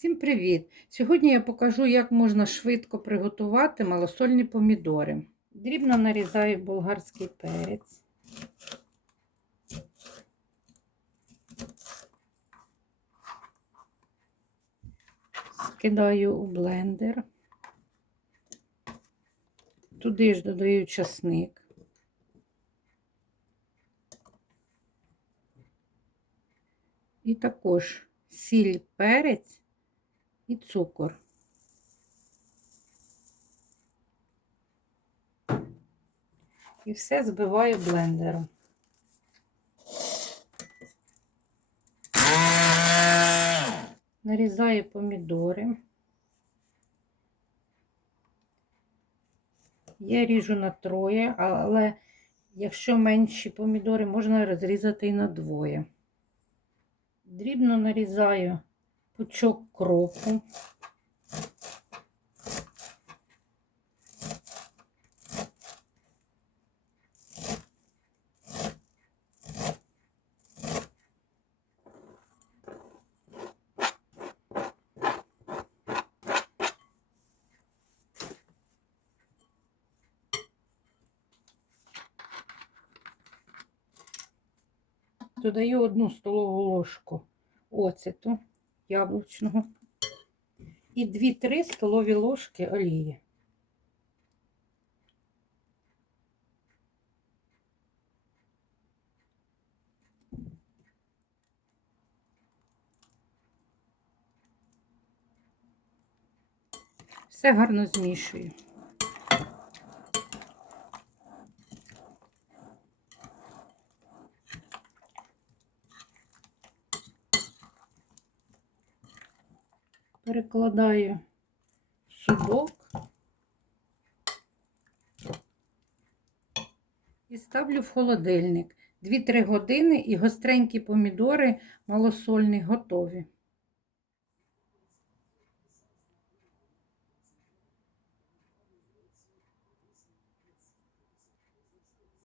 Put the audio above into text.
Всім привіт! Сьогодні я покажу, як можна швидко приготувати малосольні помідори. Дрібно нарізаю болгарський перець. Скидаю у блендер. Туди ж додаю часник. І також сіль, перець і цукор. І все збиваю блендером. Нарізаю помідори. Я ріжу на троє, але якщо менші помідори, можна розрізати і на двоє. Дрібно нарізаю пучок кропу. Додаю одну столову ложку оцету яблучного і 2-3 столові ложки олії. Все гарно змішую. Перекладаю судок і ставлю в холодильник 2-3 години і гостренькі помідори малосольні готові.